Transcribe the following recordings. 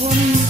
คน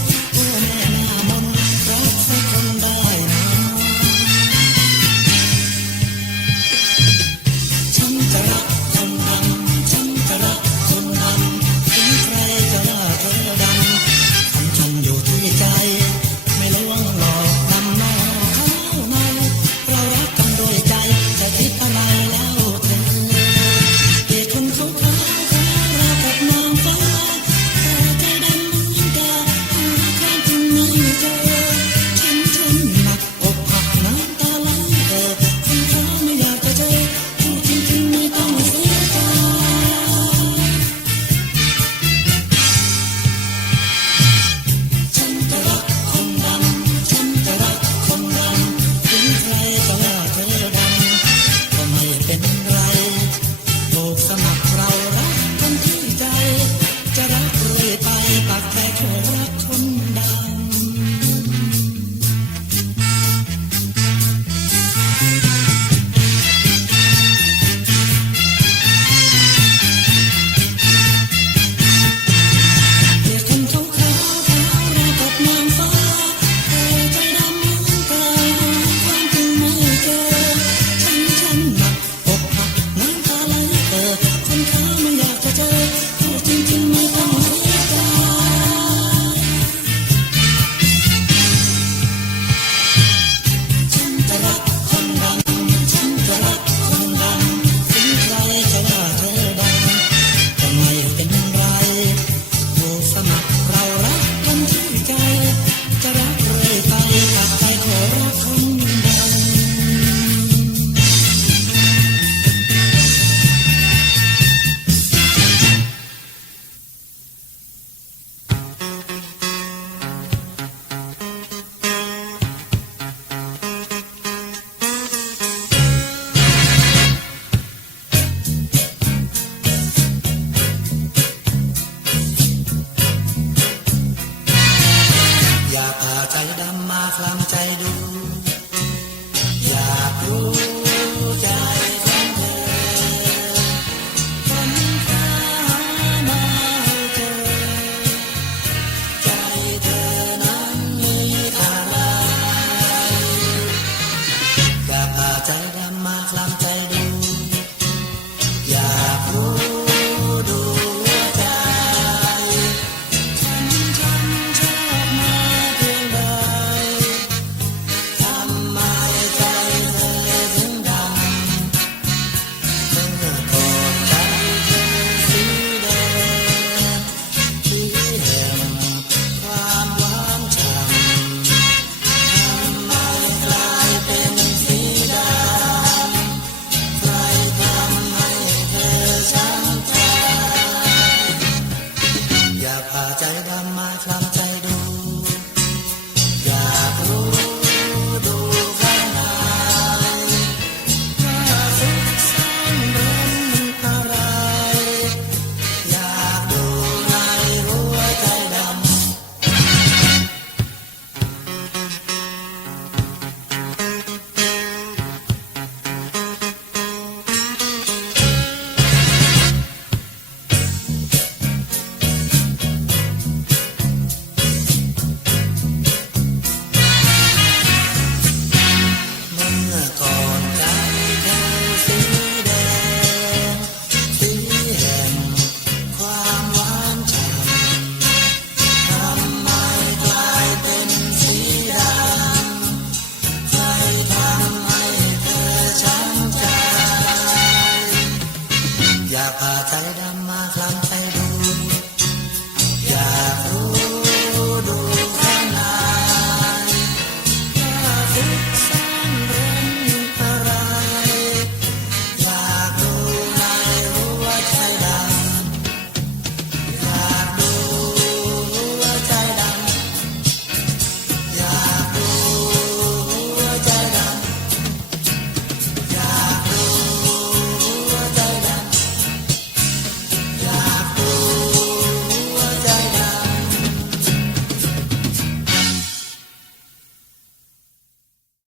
อย่าพาใจดำมาคลำ